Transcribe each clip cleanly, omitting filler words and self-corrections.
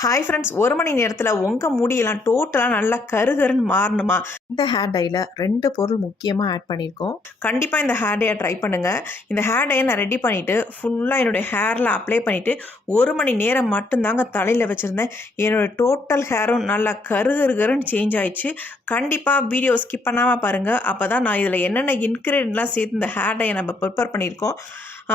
Hi friends, ஒரு மணி நேரத்தில் உங்கள் முடியெல்லாம் டோட்டலாக நல்லா கருகருன்னு மாறணுமா? இந்த ஹேர் டையில் 2 பொருள் முக்கியமாக ஆட் பண்ணியிருக்கோம். கண்டிப்பாக இந்த ஹேர் டையை ட்ரை பண்ணுங்கள். இந்த ஹேர் டையை நான் ரெடி பண்ணிவிட்டு ஃபுல்லாக என்னுடைய ஹேரில் அப்ளை பண்ணிவிட்டு 1 மணி நேரம் மட்டும்தாங்க தலையில் வச்சுருந்தேன். என்னோடய டோட்டல் ஹேரும் நல்லா கருகருன்னு சேஞ்ச் ஆயிடுச்சு. கண்டிப்பாக வீடியோ ஸ்கிப் பண்ணாமல் பாருங்கள். அப்போ தான் நான் இதில் என்னென்ன இன்க்ரீடியன்ட்லாம் சேர்த்து இந்த ஹேர் டையை நம்ம ப்ரிப்பேர் பண்ணியிருக்கோம்.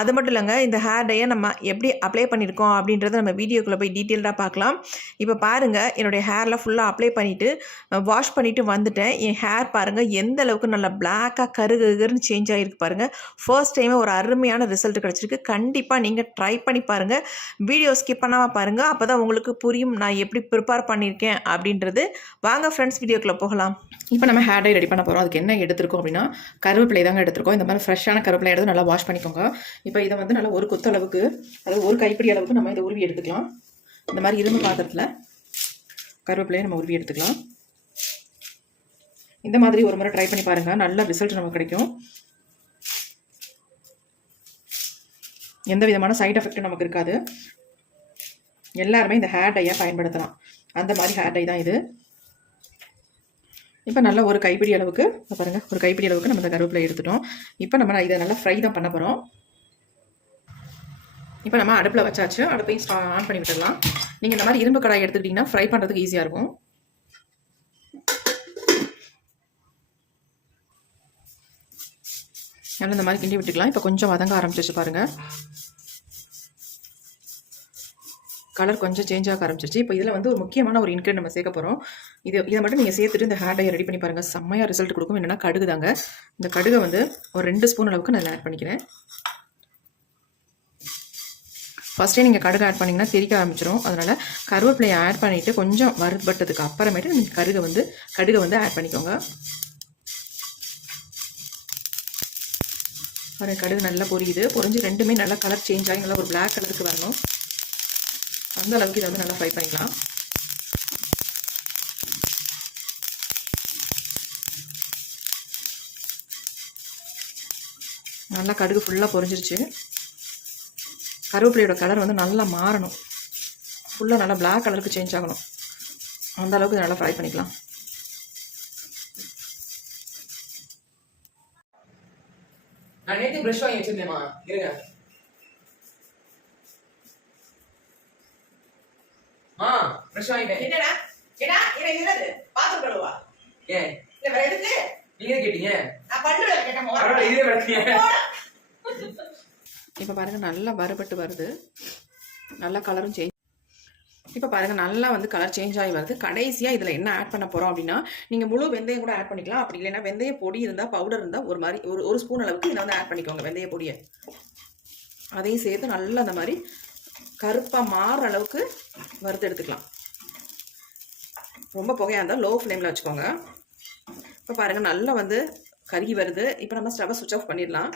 அது மட்டும் இல்லைங்க, இந்த ஹேர் டையை நம்ம எப்படி அப்ளை பண்ணியிருக்கோம் அப்படின்றத நம்ம வீடியோக்குள்ளே போய் டீட்டெயில்டாக பார்க்கலாம். இப்போ பாருங்கள், என்னுடைய ஹேரில் ஃபுல்லாக அப்ளை பண்ணிவிட்டு வாஷ் பண்ணிவிட்டு வந்துட்டேன். என் ஹேர் பாருங்கள் எந்த அளவுக்கு நல்லா பிளாக்காக கருகருன்னு சேஞ்ச் ஆகிருக்கு பாருங்கள். ஃபர்ஸ்ட் டைமே ஒரு அருமையான ரிசல்ட் கிடச்சிருக்கு. கண்டிப்பாக நீங்கள் ட்ரை பண்ணி பாருங்கள். வீடியோ ஸ்கிப் பண்ணாமல் பாருங்கள். அப்போ தான் உங்களுக்கு புரியும் நான் எப்படி ப்ரிப்பேர் பண்ணியிருக்கேன் அப்படின்றது. வாங்க ஃப்ரெண்ட்ஸ், வீடியோக்குள்ளே போகலாம். இப்போ நம்ம ஹேர் டை ரெடி பண்ண போகிறோம். அதுக்கு என்ன எடுத்துருக்கோம் அப்படின்னா, கருவேப்பிலை தாங்க எடுத்துருக்கோம். இந்த மாதிரி ஃப்ரெஷ்ஷான கருவேப்பிலை எடுத்து நல்லா வாஷ் பண்ணிக்கோங்க. இப்போ இதை வந்து நல்லா ஒரு கொத்து அளவுக்கு, அதாவது ஒரு கைப்பிடி அளவுக்கு நம்ம இதை உருவி எடுத்துக்கலாம். இந்த மாதிரி இரும்பு பாத்திரத்தில் கருவேப்பிலையை நம்ம உருவி எடுத்துக்கலாம். இந்த மாதிரி ஒரு முறை ட்ரை பண்ணி பாருங்கள், நல்ல ரிசல்ட் நமக்கு கிடைக்கும். எந்த விதமான சைட் எஃபெக்டும் நமக்கு இருக்காது. எல்லாருமே இந்த ஹேர் டையை பயன்படுத்தலாம். அந்த மாதிரி ஹேர் டை தான் இது. இப்போ நல்லா ஒரு கைப்பிடி அளவுக்கு பாருங்கள், ஒரு கைப்பிடி அளவுக்கு நம்ம இந்த கருவேப்பிலை எடுத்துட்டோம். இப்போ நம்ம இதை நல்லா ஃப்ரை தான் பண்ண போகிறோம். இப்போ நம்ம அடுப்பில் வச்சாச்சு. அடுப்பையும் ஆன் பண்ணி விட்டுடலாம். நீங்கள் இந்த மாதிரி இரும்பு கடாய் எடுத்துக்கிட்டிங்கன்னா ஃப்ரை பண்ணுறதுக்கு ஈஸியாக இருக்கும். நல்லா இந்த மாதிரி கிண்டி விட்டுக்கலாம். இப்போ கொஞ்சம் வதங்க ஆரம்பிச்சிச்சு பாருங்கள். கலர் கொஞ்சம் சேஞ்ச் ஆக ஆரம்பிச்சிருச்சு. இப்போ இதில் வந்து ஒரு முக்கியமான ஒரு இன்க்ரீடியன்ட் நம்ம சேர்க்க போகிறோம். இதை மட்டும் நீங்கள் சேர்த்துட்டு இந்த ஹேர் டையை ரெடி பண்ணி பாருங்கள். செம்மையாக ரிசல்ட் கொடுக்கும். என்னென்னா கடுகு தாங்க. இந்த கடுகை வந்து ஒரு 2 ஸ்பூன் அளவுக்கு நான் ஆட் பண்ணிக்கிறேன். ஃபஸ்ட்டே நீங்கள் கடுகு ஆட் பண்ணிங்கன்னா தெறிக்க ஆரம்பிச்சிடும். அதனால் கருவேப்பிலையை ஆட் பண்ணிவிட்டு கொஞ்சம் வறுபட்டதுக்கு அப்புறமேட்டு நீங்கள் கடுகை வந்து ஆட் பண்ணிக்கோங்க. கடுகு நல்லா பொரியுது. பொரிஞ்சு ரெண்டுமே நல்லா கலர் சேஞ்ச் ஆகி நல்லா ஒரு பிளாக் கலருக்கு வரணும். அந்த அளவுக்கு இதை வந்து நல்லா ஃப்ரை பண்ணிக்கலாம். நல்லா கடுகு ஃபுல்லாக பொரிஞ்சிருச்சு. கருவேப்பிலையோட கலர் வந்து நல்லா மாறணும். ஃபுல்லாக நல்லா பிளாக் கலருக்கு சேஞ்ச் ஆகணும். அந்த அளவுக்கு இதை நல்லா ஃப்ரை பண்ணிக்கலாம். நான் நேற்று ப்ரஷ் வாங்கி வச்சிருந்தேம்மா, இருங்க. ப்ரஷ் வாங்கிட்டேன். என்னடா ஏடா என்னது பாத்ரூம் கழுவா? ஏன் இல்ல வேற எதுக்கு நீங்க கேட்டீங்க? நான் பண்ணுவேன் கேட்டேன். பரவாயில்ல, இதே வரீங்க. இப்போ பாருங்கள் நல்லா வறுபட்டு வருது. நல்லா கலரும் சேஞ்ச். இப்போ பாருங்கள் நல்லா வந்து கலர் சேஞ்ச் ஆகி வருது. கடைசியாக இதில் என்ன ஆட் பண்ண போகிறோம் அப்படின்னா, நீங்கள் முழு வெந்தயம் கூட ஆட் பண்ணிக்கலாம். அப்படி இல்லைன்னா வெந்தய பொடி இருந்தால், பவுடர் இருந்தால் ஒரு மாதிரி ஒரு ஸ்பூன் அளவுக்கு இதை வந்து ஆட் பண்ணிக்கோங்க. வெந்தய பொடியை அதையும் சேர்த்து நல்லா அந்த மாதிரி கருப்பாக மாறுற அளவுக்கு வறுத்து எடுத்துக்கலாம். ரொம்ப புகையாக இருந்தால் லோ ஃப்ளேமில் வச்சுக்கோங்க. இப்போ பாருங்கள் நல்லா வந்து கருகி வருது. இப்போ நம்ம ஸ்டவ்வை சுவிட்ச் ஆஃப் பண்ணிடலாம்.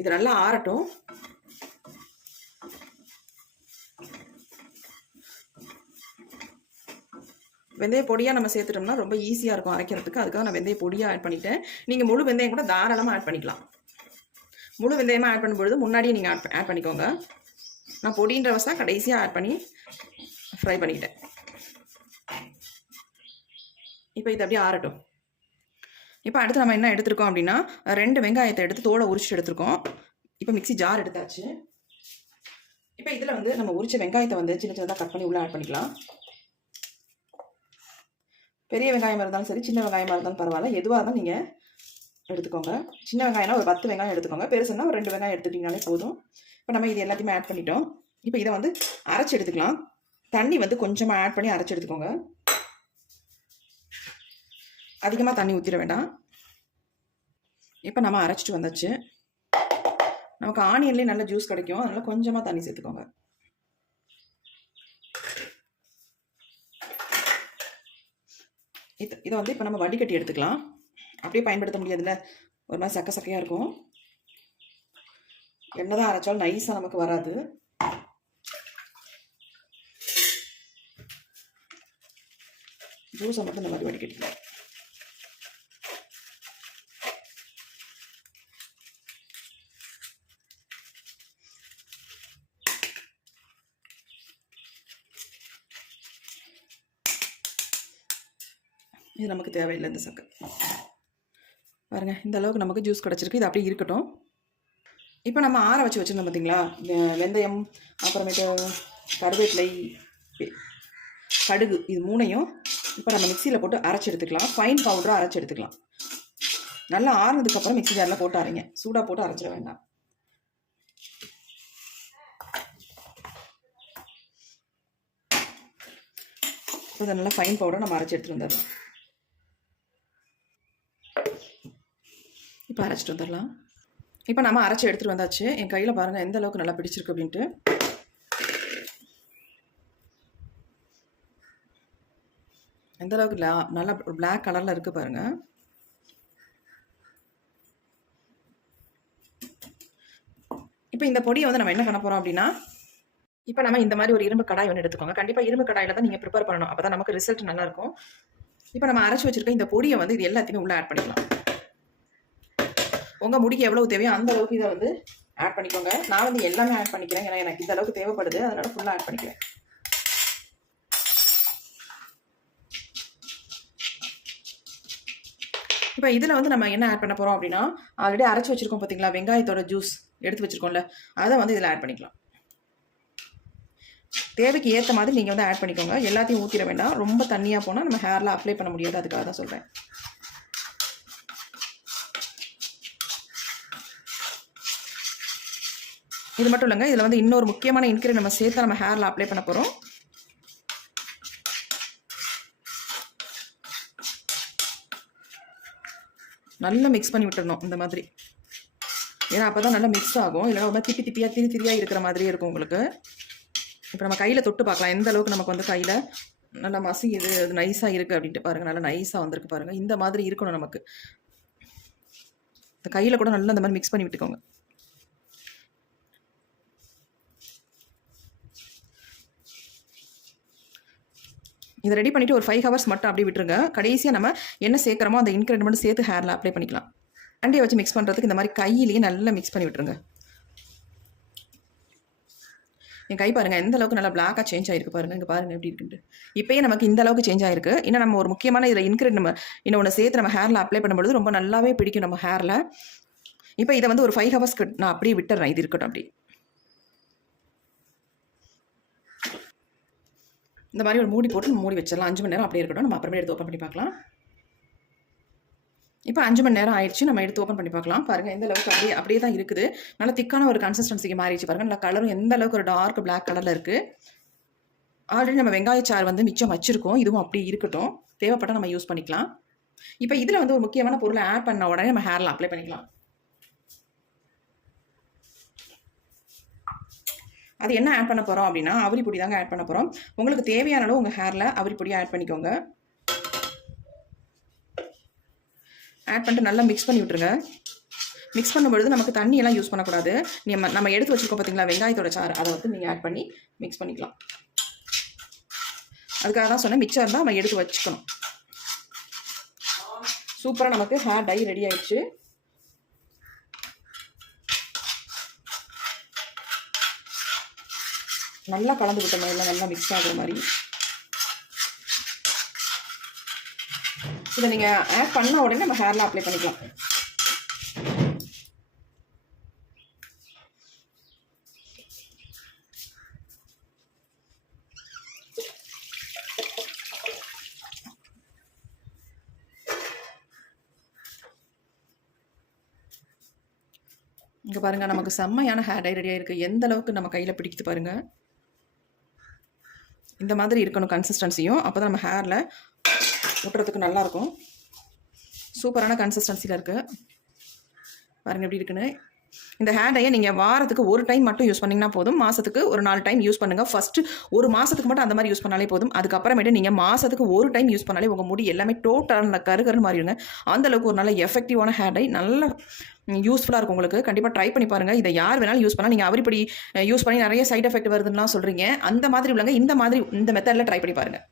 இது நல்லா ஆறட்டும். வெந்தய பொடியாக நம்ம சேர்த்துட்டோம்னா ரொம்ப ஈஸியாக இருக்கும் அரைக்கிறதுக்கு. அதுக்காக நான் வெந்தய பொடியாக ஆட் பண்ணிட்டேன். நீங்கள் முழு வெந்தயம் கூட தாராளமாக ஆட் பண்ணிக்கலாம். முழு வெந்தயமாக ஆட் பண்ணும்பொழுது முன்னாடியே நீங்கள் ஆட் பண்ணிக்கோங்க. நான் பொடின்ற வசதி கடைசியாக ஆட் பண்ணி ஃப்ரை பண்ணிக்கிட்டேன். இப்போ இது அப்படியே ஆறட்டும். இப்போ அடுத்து நம்ம என்ன எடுத்துருக்கோம் அப்படின்னா, 2 வெங்காயத்தை எடுத்து தோலை உரிச்சிட்டு எடுத்துருக்கோம். இப்போ மிக்ஸி ஜார் எடுத்தாச்சு. இப்போ இதில் வந்து நம்ம உரிச்ச வெங்காயத்தை வந்து சின்ன சின்னதாக கட் பண்ணி உள்ளே ஆட் பண்ணிக்கலாம். பெரிய வெங்காயமாக இருந்தாலும் சரி, சின்ன வெங்காயமாக இருந்தாலும் பரவாயில்ல, எதுவாக இருந்தாலும் நீங்கள் எடுத்துக்கோங்க. சின்ன வெங்காயம்னா ஒரு 10 வெங்காயம் எடுத்துக்கோங்க. பெருசுன்னா ஒரு 2 வெங்காயம் எடுத்துக்கிட்டிங்கனாலே போதும். இப்போ நம்ம இது எல்லாத்தையுமே ஆட் பண்ணிட்டோம். இப்போ இதை வந்து அரைச்சி எடுத்துக்கலாம். தண்ணி வந்து கொஞ்சமாக ஆட் பண்ணி அரைச்சி எடுத்துக்கோங்க. அதிகமாக தண்ணி ஊற்றிட வேண்டாம். இப்போ நம்ம அரைச்சிட்டு வந்தாச்சு. நமக்கு ஆனியன்லேயே நல்ல ஜூஸ் கிடைக்கும். அதனால் கொஞ்சமாக தண்ணி சேர்த்துக்கோங்க. இதை வந்து இப்போ நம்ம வடிகட்டி எடுத்துக்கலாம். அப்படியே பயன்படுத்த முடியாதுல்ல, ஒரு மாதிரி சக்கையாக இருக்கும். என்னதான் அரைச்சாலும் நைஸாக நமக்கு வராது. ஜூஸை மட்டும் இந்த மாதிரி வடிகட்டிக்கலாம். இது நமக்கு தேவையில்லை இந்த சக்கை. பாருங்கள், இந்த அளவுக்கு நமக்கு ஜூஸ் கிடச்சிருக்கு. இது அப்படியே இருக்கட்டும். இப்போ நம்ம ஆற வச்சு வச்சுருந்தோம் பார்த்தீங்களா, வெந்தயம், அப்புறமேட்டு கருவேப்பிலை, கடுகு, இது 3ஐயும் இப்போ நம்ம மிக்சியில் போட்டு அரைச்சி எடுத்துக்கலாம். ஃபைன் பவுடராக அரைச்சி எடுத்துக்கலாம். நல்லா ஆறுனதுக்கப்புறம் மிக்சி ஜாரில் போட்டு அரைங்க. சூடாக போட்டு அரைச்சிட வேண்டாம். இதை நல்லா ஃபைன் பவுடராக நம்ம அரைச்சி எடுத்துகிட்டு வந்துடலாம். இப்போ அரைச்சிட்டு வந்துடலாம். இப்போ நம்ம அரைச்சி எடுத்துகிட்டு வந்தாச்சு. என் கையில் பாருங்கள் எந்த அளவுக்கு நல்லா பிடிச்சிருக்கு அப்படின்ட்டு. எந்த அளவுக்கு நல்லா பிளாக் கலரில் இருக்குது பாருங்கள். இப்போ இந்த பொடியை வந்து நம்ம என்ன பண்ண போகிறோம் அப்படின்னா, இப்போ நம்ம இந்த மாதிரி ஒரு இரும்பு கடாய் ஒன்று எடுத்துக்கோங்க. கண்டிப்பாக இரும்பு கடாயில் தான் நீங்கள் ப்ரிப்பேர் பண்ணணும். அப்போ தான் நமக்கு ரிசல்ட் நல்லாயிருக்கும். இப்போ நம்ம அரைச்சி வச்சுருக்க இந்த பொடியை வந்து இது எல்லாத்தையுமே உள்ளே ஆட் பண்ணிக்கலாம். உங்கள் முடிக்கு எவ்வளோ தேவையோ அந்த அளவுக்கு இதை வந்து ஆட் பண்ணிக்கோங்க. நான் வந்து எல்லாமே ஆட் பண்ணிக்கிறேன். ஏன்னா எனக்கு இந்த அளவுக்கு தேவைப்படுது, அதனால் ஃபுல்லாக ஆட் பண்ணிக்கிறேன். இப்போ இதில் வந்து நம்ம என்ன ஆட் பண்ண போகிறோம் அப்படின்னா, ஆல்ரெடி அரைச்சி வச்சுருக்கோம் பார்த்தீங்களா, வெங்காயத்தோட ஜூஸ் எடுத்து வச்சுருக்கோம்ல, அதை வந்து இதில் ஆட் பண்ணிக்கலாம். தேவைக்கு ஏற்ற மாதிரி நீங்கள் வந்து ஆட் பண்ணிக்கோங்க. எல்லாத்தையும் ஊற்றிட வேண்டாம். ரொம்ப தண்ணியாக போனால் நம்ம ஹேரில் அப்ளை பண்ண முடியாது. அதுக்காக தான் சொல்கிறேன். இது மட்டும் இல்லைங்க, இதில் வந்து இன்னொரு முக்கியமான இன்க்ரீடியன்ட் நம்ம சேர்த்து நம்ம ஹேரில் அப்ளை பண்ண போகிறோம். நல்லா மிக்ஸ் பண்ணி விட்டுறணும் இந்த மாதிரி. ஏன்னா அப்போ தான் நல்லா மிக்ஸ் ஆகும். இல்லைனா ரொம்ப திப்பி திப்பியாக திரியாக இருக்கிற மாதிரியே இருக்கும் உங்களுக்கு. இப்போ நம்ம கையில் தொட்டு பார்க்கலாம் எந்த அளவுக்கு நமக்கு வந்து கையில் நல்லா மசி இது நைஸாக இருக்குது அப்படின்ட்டு பாருங்கள். நல்லா நைஸாக வந்திருக்கு பாருங்கள். இந்த மாதிரி இருக்கணும் நமக்கு. இந்த கையில் கூட நல்லா இந்த மாதிரி மிக்ஸ் பண்ணி விட்டுக்கோங்க. இதை ரெடி பண்ணிவிட்டு ஒரு 5 ஹவர்ஸ் மட்டும் அப்படியே விட்டுருங்க. கடைசியாக நம்ம என்ன சேர்க்குறோமோ அந்த இன்க்ரீடியன்ட் மட்டும் சேர்த்து ஹேரில் அப்ளை பண்ணிக்கலாம். அண்டியை வச்சு மிக்ஸ் பண்ணுறதுக்கு இந்த மாதிரி கையிலேயே நல்லா மிக்ஸ் பண்ணி விட்டுருங்க. என் கை பாருங்கள் எந்த அளவுக்கு நல்லா பிளாக்காக சேஞ்ச் ஆகிருக்கு பாருங்கள். இங்கே பாருங்கள் எப்படி இருக்குன்ட்டு. இப்போயே நமக்கு இந்த அளவுக்கு சேஞ்ச் ஆகிருக்கு. இன்னும் நம்ம ஒரு முக்கியமான இதில் இன்க்ரீடியன்ட் நம்ம இன்னொன்று சேர்த்து நம்ம ஹேரில் அப்ளை பண்ணும்பொழுது ரொம்ப நல்லாவே பிடிக்கும் நம்ம ஹேரில். இப்போ இதை வந்து ஒரு 5 ஹவர்ஸ்க்கு நான் அப்படியே விட்டுறேன். இது இருக்கட்டும் அப்படி. இந்த மாதிரி ஒரு மூடி போட்டு மூடி வச்சிடலாம். 5 மணி நேரம் அப்படியே இருக்கட்டும். நம்ம அப்புறமே எடுத்து ஓப்பன் பண்ணி பார்க்கலாம். இப்போ 5 மணி நேரம் ஆயிடுச்சு. நம்ம எடுத்து ஓப்பன் பண்ணி பார்க்கலாம். பாருங்கள் எந்த அளவுக்கு அப்படியே தான் இருக்குது. நல்லா திக்கான ஒரு கன்சிஸ்டன்சிக்கு மாறிடுச்சு பாருங்கள். நல்லா கலரும் எந்த அளவுக்கு ஒரு டார்க் பிளாக் கலரில் இருக்குது. ஆல்ரெடி நம்ம வெங்காயச்சாறு வந்து மிச்சம் வச்சுருக்கோம். இதுவும் அப்படியே இருக்கட்டும். தேவைப்பட்டால் நம்ம யூஸ் பண்ணிக்கலாம். இப்போ இதில் வந்து ஒரு முக்கியமான பொருளை ஆட் பண்ண உடனே நம்ம ஹேரில் அப்ளை பண்ணிக்கலாம். அது என்ன ஆட் பண்ண போகிறோம் அப்படின்னா, அவரி பொடி தாங்க ஆட் பண்ண போகிறோம். உங்களுக்கு தேவையான அளவு உங்கள் ஹேரில் அவரி பொடியை ஆட் பண்ணிக்கோங்க. ஆட் பண்ணிட்டு நல்லா மிக்ஸ் பண்ணி விட்டுருங்க. மிக்ஸ் பண்ணும்பொழுது நமக்கு தண்ணியெல்லாம் யூஸ் பண்ணக்கூடாது. நம்ம எடுத்து வச்சுருக்கோம் பார்த்தீங்களா வெங்காயத்தோட சாறு, அதை வந்து நீங்கள் ஆட் பண்ணி மிக்ஸ் பண்ணிக்கலாம். அதுக்காக தான் சொன்னேன், மிச்சம் இருந்தால் நம்ம எடுத்து வச்சுக்கணும். சூப்பராக நமக்கு ஹேர் டை ரெடி ஆயிடுச்சு. நல்லா கலந்து விட்ட மாதிரி நல்லா மிக்ஸ் ஆகுற மாதிரி. இதை நீங்கள் ஆட் பண்ண உடனே நம்ம ஹேரில் அப்ளை பண்ணிக்கலாம். இங்கே பாருங்கள் நமக்கு செம்மையான ஹேர் டை ரெடியாக இருக்குது. எந்த அளவுக்கு நம்ம கையில் பிடிக்குது பாருங்கள். இந்த மாதிரி இருக்கணும் கன்சிஸ்டன்சியும். அப்போ தான் நம்ம ஹேரில் ஒட்டுறதுக்கு நல்லாயிருக்கும். சூப்பரான கன்சிஸ்டன்சியில் இருக்குது பாருங்கள் எப்படி இருக்குன்னு. இந்த ஹேர் டையை நீங்கள் வாரத்துக்கு ஒரு டைம் மட்டும் யூஸ் பண்ணிங்கன்னா போதும். மாதத்துக்கு ஒரு 4 டைம் யூஸ் பண்ணுங்கள். ஃபஸ்ட்டு ஒரு மாதத்துக்கு மட்டும் அந்த மாதிரி யூஸ் பண்ணாலே போதும். அதுக்கப்புறமேட்டு நீங்கள் மாதத்துக்கு ஒரு டைம் யூஸ் பண்ணாலே உங்கள் முடி எல்லாமே டோட்டலாக நல்லா கருகருன்னு மாறிடுங்க. அந்தளவுக்கு ஒரு நல்ல எஃபெக்டிவான ஹேர் டை நல்ல யூஸ்ஃபுல்லாக இருக்கும் உங்களுக்கு. கண்டிப்பாக ட்ரை பண்ணி பாருங்கள். இதை யார் வேணாலும் யூஸ் பண்ணால். நீங்கள் அவரிப்படி யூஸ் பண்ணி நிறைய சைட் எஃபெக்ட் வருதுன்னா சொல்கிறீங்க. அந்த மாதிரி உள்ளங்க இந்த மெத்தடில் ட்ரை பண்ணி பாருங்கள்.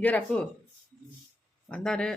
இயர் அப்பு வந்தாரு.